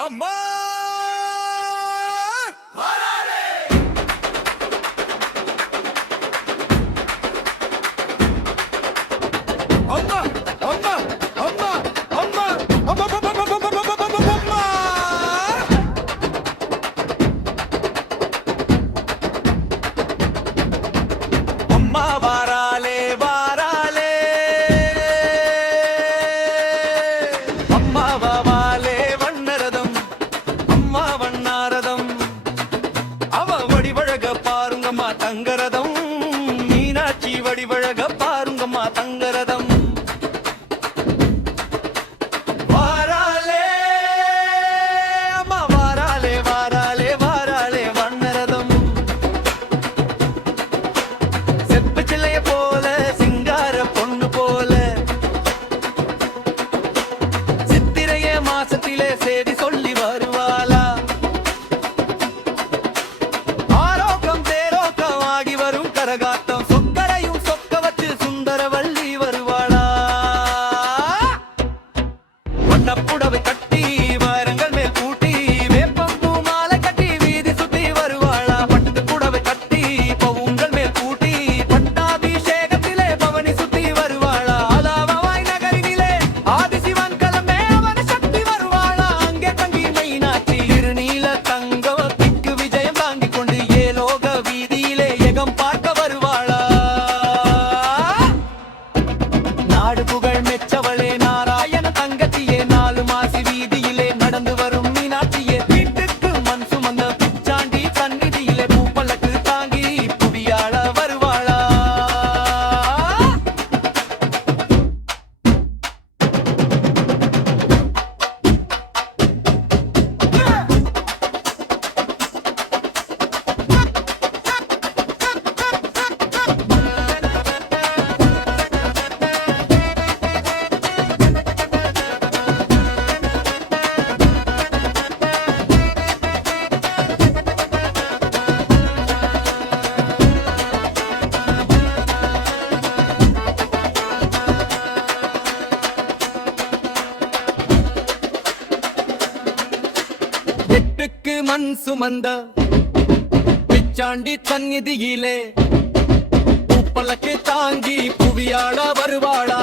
அம்மா அம்மா அம்மா அம்மா அம்மா அம்மா அம்மா வாராலே வாராலே அம்மா வாவாலே வண்ணரதம் அம்மா வண்ணாரதம் அவ வடிவழக பாருங்கம்மா தங்கரதம் மீனாட்சி வடிவழக பாருங்கம்மா தங்கரதம் வாராலே அம்மா வாராலே வாராலே வாராலே வண்ணரதம் செப்பு சிலைய போல சிங்கார பொண்ணு போல சித்திரைய மாசத்திலே சேதி சொல்லி வருவாளா ஆரோக்கம் தேரோக்கம் ஆகி வரும் கரகாட்டம் சொக்கரையும் சொக்க வச்சு சுந்தரவள்ளி வருவாளா வண்ணப்புடவை கட்டி வைரங்கள் மேல் கூட்டி வேப்பம்பூ மாலை கட்டி வீதி சுத்தி வருவாளா பட்டு புடவை கட்டி பவுங்கள் மேல் கூட்டி பட்டாபிஷேகத்திலே பவனி சுத்தி வருவாளா அலாவாய் நகரினிலே ஆதிசிவன் கலமே அவன சக்தி வருவாளா அங்கே தங்கி மைனாட்சி திருநீல தங்கம் திக்கு விஜயம் தாங்கிக் கொண்டு ஏலோக வீதியிலே ஏகம் பார்க்க வருவாளா நாடு புகழ் மெச்சவளே நாராயண தங்கச்சியே நாலு மாசி வீதியிலே நடந்து வரும் மீனாட்சியே வீட்டுக்கு மண் சுமந்த பிச்சாண்டி சந்நிதியிலே பூப்பல்லக்கு தாங்கி புவியாள வருவாளா எட்டுக்கு மண் சுமந்த பிச்சாண்டி சந்நிதியிலே பூப்பல்லக்கு தாங்கி புவியாள வருவாளா